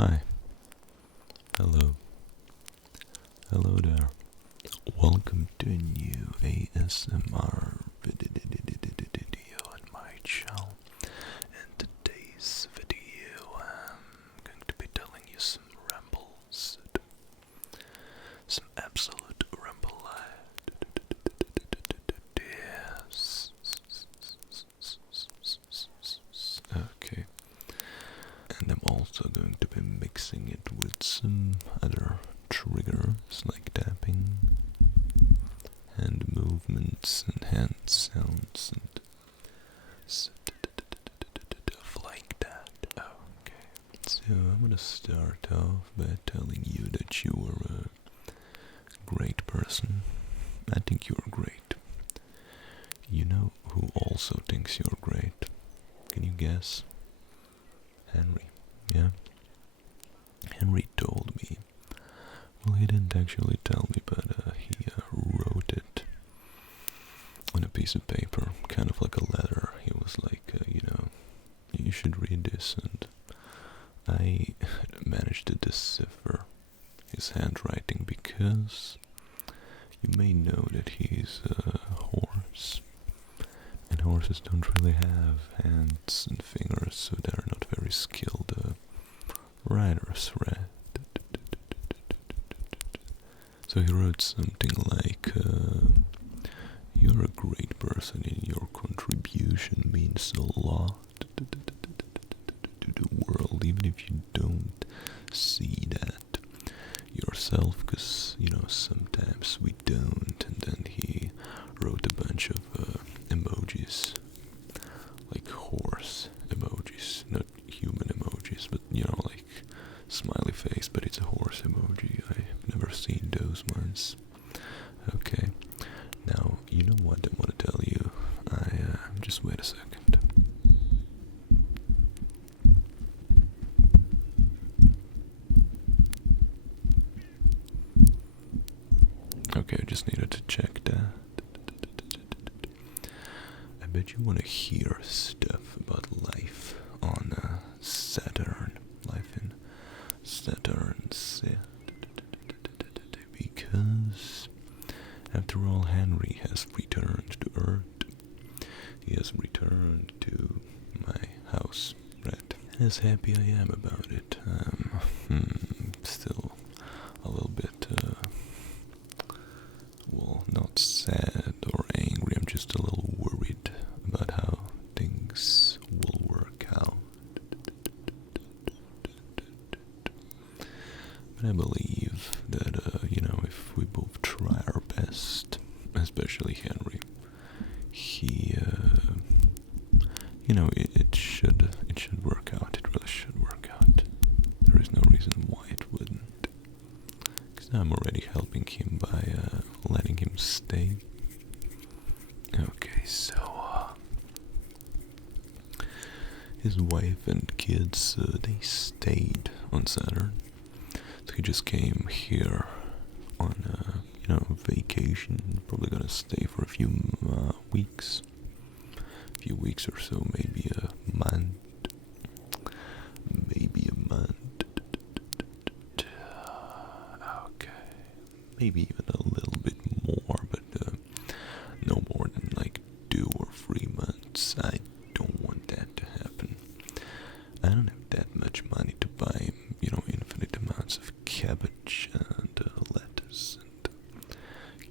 Hi. Hello. Hello there. Welcome to a new ASMR video on my channel. In today's video, I'm going to be telling you some rambles. Some absolute ramble. Yes. Okay. And I'm also going to be mixing it with some other triggers like tapping, hand movements, and hand sounds, and stuff like that. Okay, so I'm gonna start off by telling you that you are a great person. I think you're great. You know who also thinks you're great? Can you guess? Henry. Yeah? Henry told me. Well, he didn't actually tell me, but he wrote it on a piece of paper, kind of like a letter. He was like, you should read this, and I managed to decipher his handwriting because you may know that he's a horse, and horses don't really have hands and fingers, so they're not very skilled writers, right? So he wrote something like, you're a great person and your contribution means a lot to the world, even if you don't see that yourself, because, sometimes we don't. And then he wrote a bunch of emojis, like horse emojis, not human emojis, but, like smiley face, but it's a horse emoji. I've never seen those ones. Okay, now, you know what I want to tell you. Just wait a second. Okay, I just needed to check that. I bet you want to hear stuff about life on Saturn. Life in Saturn. Because, after all, Henry has returned to Earth. He has returned to my house, right? As happy I am about it, still a little bit, not sad or angry. I'm just a little worried about how things will work out. But I believe that, if we both try our best, especially Henry, he, it should work out. It really should work out. There is no reason why it wouldn't. Because I'm already helping him by letting him stay. Okay, so his wife and kids, they stayed on Saturn. So he just came here on, vacation. Probably gonna stay for a few weeks. A few weeks or so, maybe a month. Maybe a month. Okay. Maybe even a little bit more, but no more than like 2 or 3 months. I don't want that to happen. I don't have that much money to buy, infinite amounts of cabbage and lettuce and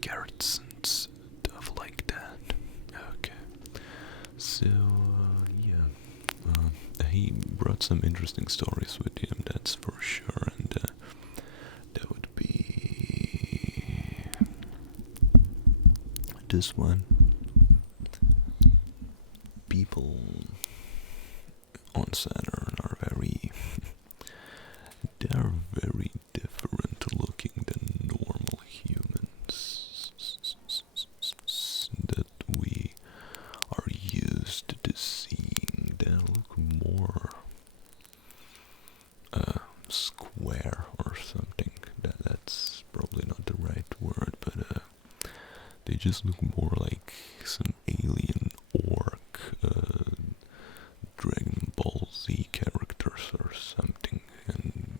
carrots and stuff like that. Okay. So, he brought some interesting stories with him, that's for sure, and that would be this one. People on Saturn are they are very different looking than normal humans that we are used to seeing. They look more square or something. That's probably not the right word, but they just look more like some alien orc, Dragon Ball Z characters or something. And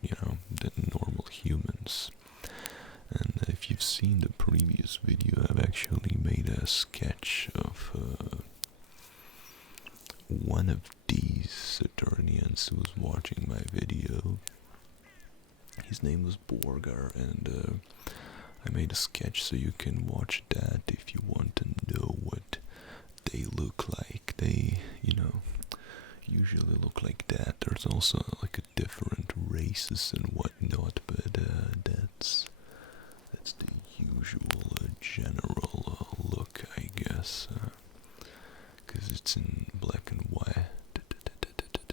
once. And if you've seen the previous video, I've actually made a sketch of one of these Saturnians who was watching my video. His name was Borgar, and I made a sketch so you can watch that if you want to know what they look like. They, usually look like that. There's also like a different races and whatnot, but that's the usual general look, I guess, because it's in black and white,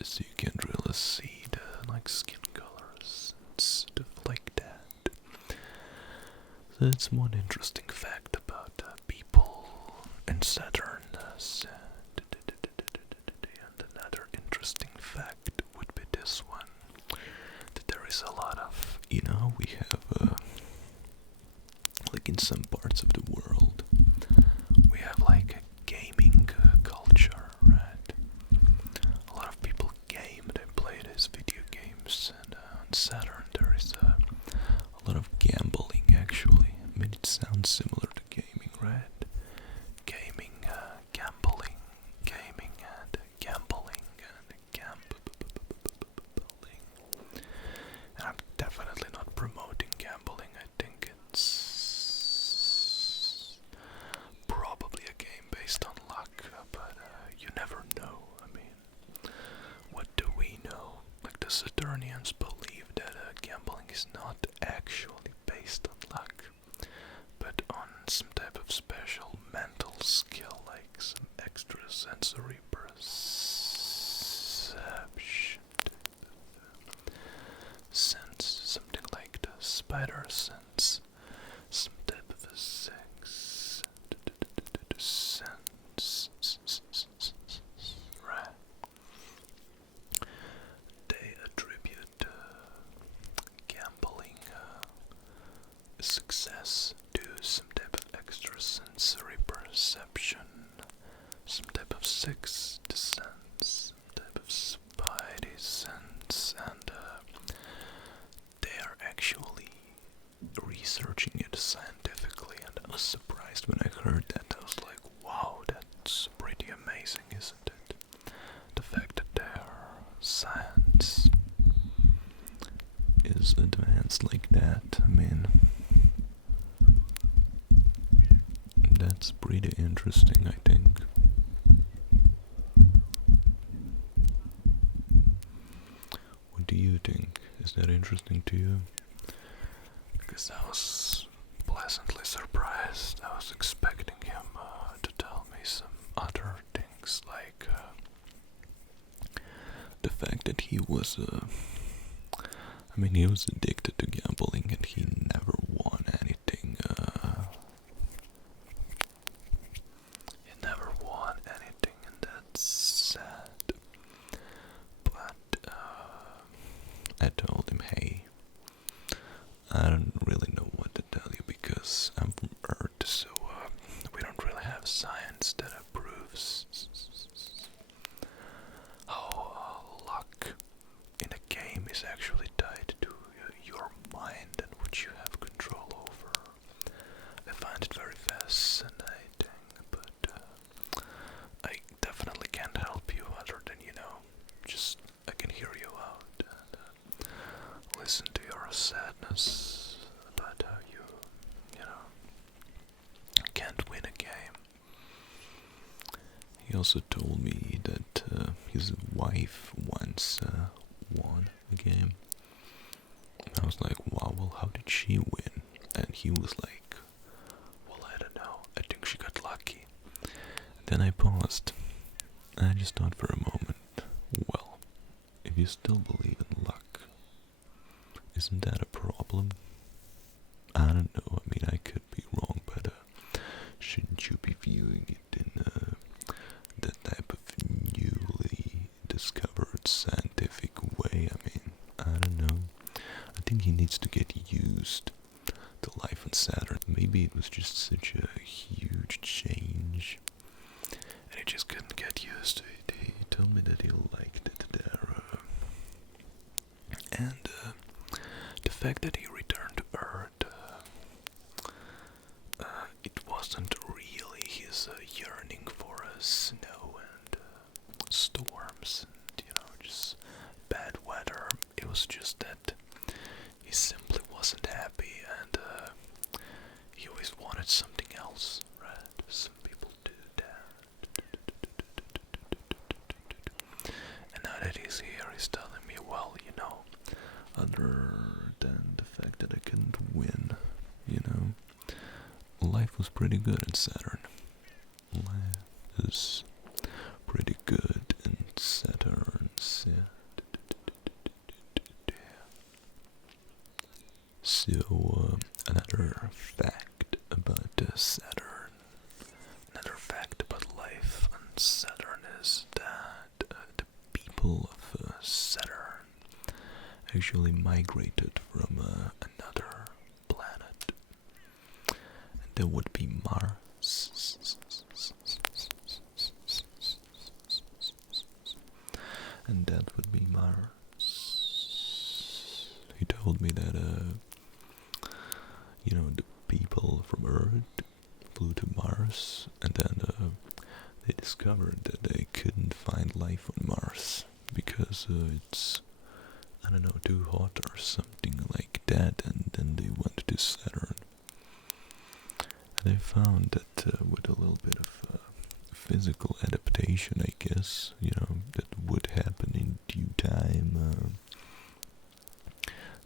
so you can't really see the like skin colors and stuff like that. So that's one interesting fact about people and Saturn. And another interesting fact would be this one, that there is a lot of, we have like in some parts of the world, we have like a gaming culture, right? A lot of people game, they play these video games, and on Saturn there is a lot of gambling actually. I mean, it sounds similar to gaming, right? Gaming, gambling, gaming and gambling and gambling. And I'm definitely not promoting gambling. I think it's probably a game based on luck, but you never know. I mean, what do we know? Like, the Saturnians believe that gambling is not actually based on luck, but on some type of special mental skill, like some extrasensory perception. Sense, something like the spider sense, some type of a sense, right? They attribute gambling success to some type of extrasensory perception, some type of sixth sense, some type of spidey sense, and they are actually researching it scientifically. And I was surprised when I heard that. I was like, wow, that's pretty amazing, isn't it? The fact that their science is advanced like that. I mean, that's pretty interesting, I think. What do you think? Is that interesting to you? Because I was pleasantly surprised. I was expecting him to tell me some other things, like the fact that he was he was addicted to gambling and he never won anything. He never won anything, and that's sad. But I told him, hey, I don't really know what to tell you because I'm from Earth, so we don't really have science that approves how luck in a game is actually tied to your mind and what you have control over. I find it very fascinating, but I definitely can't help you other than, just I can hear you out and listen to your sadness about how you can't win a game. He also told me that his wife once won a game. I was like, wow, well, how did she win? And he was like, well, I don't know, I think she got lucky. Then I paused, and I just thought for a moment, well, if you still believe in luck, isn't that a problem? I don't know, I mean, I could be wrong, but shouldn't you be viewing it in that type of newly discovered scientific way? I mean, I don't know. I think he needs to get used to life on Saturn. Maybe it was just such a huge change, and he just couldn't get used to it. He told me that he liked it there. And the fact that he returned to was just that he simply wasn't happy, and he always wanted something else, right? Some people do that. And now that he's here, he's telling me, well, other than the fact that I couldn't win, life was pretty good in Saturn. Life is pretty good in Saturn. So, another fact about Saturn, another fact about life on Saturn is that the people of Saturn actually migrated from another planet, and that would be Mars. And that would be Mars. He told me that the people from Earth flew to Mars, and then they discovered that they couldn't find life on Mars because it's, I don't know, too hot or something like that, and then they went to Saturn. And they found that with a little bit of physical adaptation, I guess, that would happen in due time,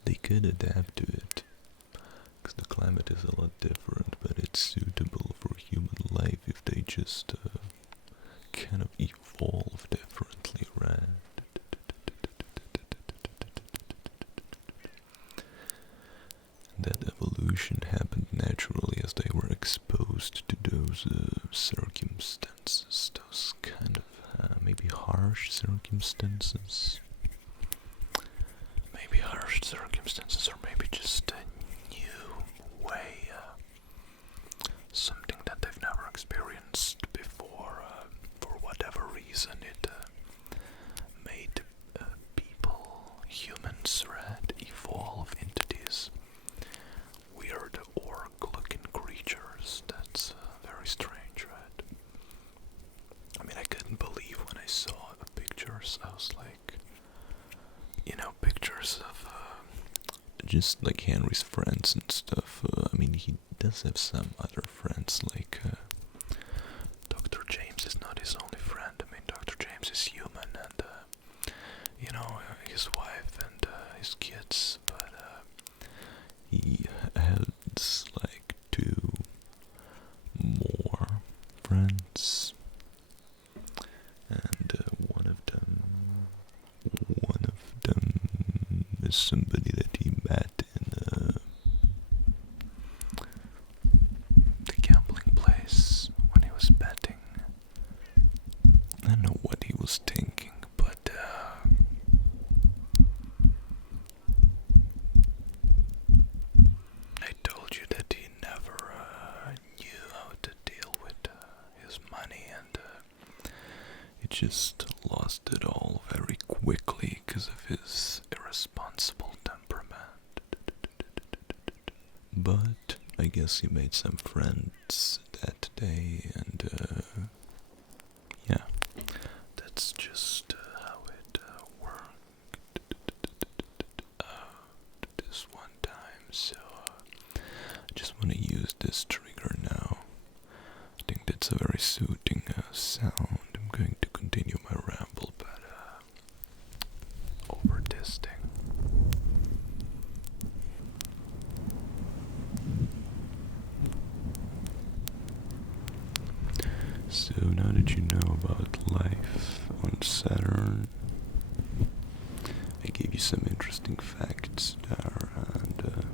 they could adapt to it. Because the climate is a lot different, but it's suitable for human life if they just kind of evolve differently, right? That evolution happened naturally as they were exposed to those circumstances, those kind of maybe harsh circumstances. Maybe harsh circumstances, or maybe just a new way, something that they've never experienced before. For whatever reason, it made people, humans, right, evolve into these weird orc-looking creatures. That's very strange, right? I mean, I couldn't believe when I saw the pictures. I was like, pictures of just like Henry's friends and stuff. I mean, he does have some other friends, like Dr. James is not his only friend. I mean, Dr. James is human, and his wife and his kids, but he has like 2 more friends, and one of them is somebody that he met in the gambling place when he was betting. I don't know what he was thinking, but I told you that he never knew how to deal with his money, and he just lost it all very quickly because of his irresponsible temperament. But I guess he made some friends that day, and yeah, that's just how it worked this one time. So I just want to use this trigger now. I think that's a very soothing sound. I'm going to continue my ramble, but over this thing. So now that you know about life on Saturn, I gave you some interesting facts there, and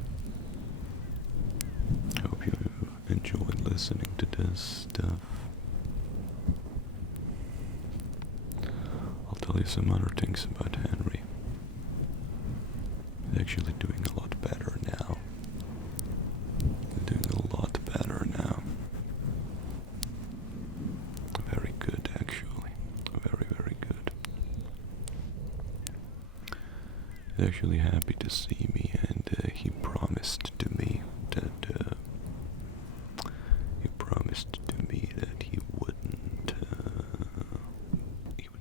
I hope you enjoyed listening to this stuff. I'll tell you some other things about Henry. He's actually doing a lot better now. He's doing a lot better now. Very good, actually. Very, very good. He's actually happy to see me, and he promised to me that he would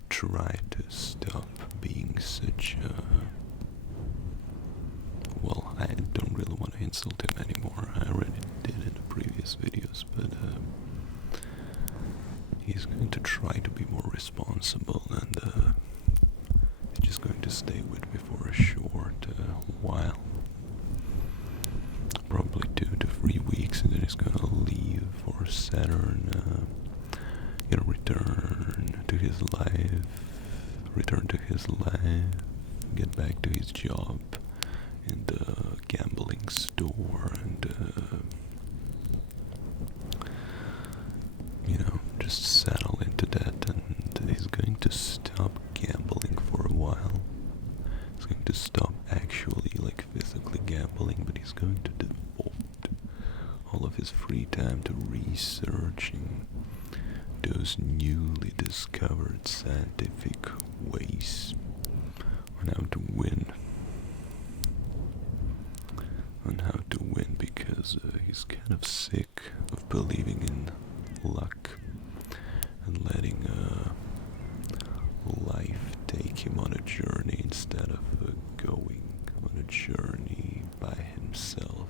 try to stop being such a cancelled him anymore. I already did in the previous videos, but he's going to try to be more responsible, and he's just going to stay with me for a short while. Probably 2 to 3 weeks, and then he's gonna leave for Saturn, return to his life, get back to his job in the gambling store, and just settle into that. And he's going to stop gambling for a while. He's going to stop actually physically gambling, but he's going to devote all of his free time to researching those newly discovered scientific ways on how to win. Because he's kind of sick of believing in luck and letting life take him on a journey instead of going on a journey by himself.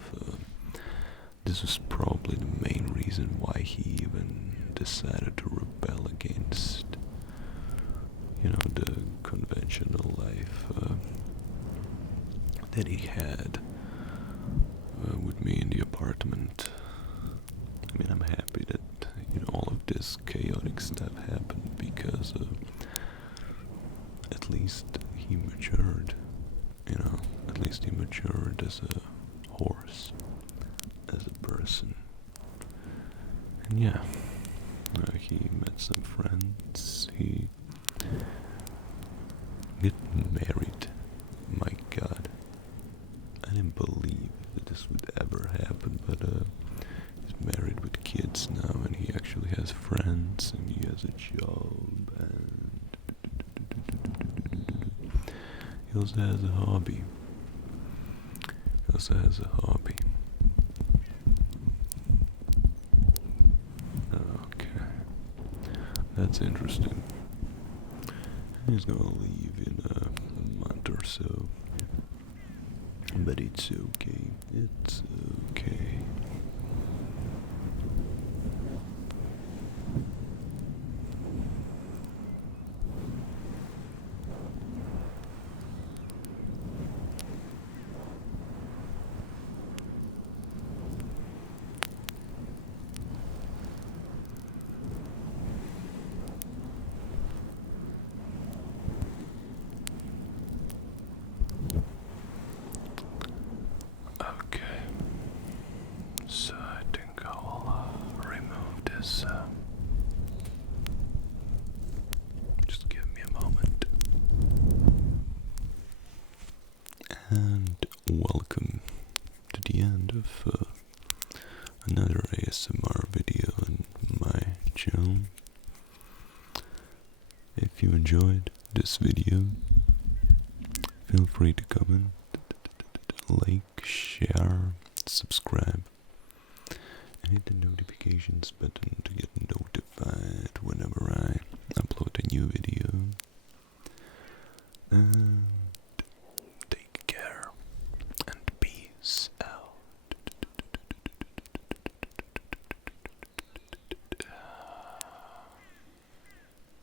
This was probably the main reason why he even decided to rebel against, the conventional life that he had with me in the apartment. I mean, I'm happy that, all of this chaotic stuff happened, because at least he matured, at least he matured as a horse, as a person. And yeah, he met some friends, he got married. My God, I didn't believe that this would ever happen, but he's married with kids now, and he actually has friends, and he has a job, and he also has a hobby. Okay, that's interesting. He's gonna leave in a month or so, but it's okay. It's okay. And welcome to the end of another ASMR video on my channel. If you enjoyed this video, feel free to comment, like, share, subscribe, and hit the notifications button to get notified whenever I upload a new video.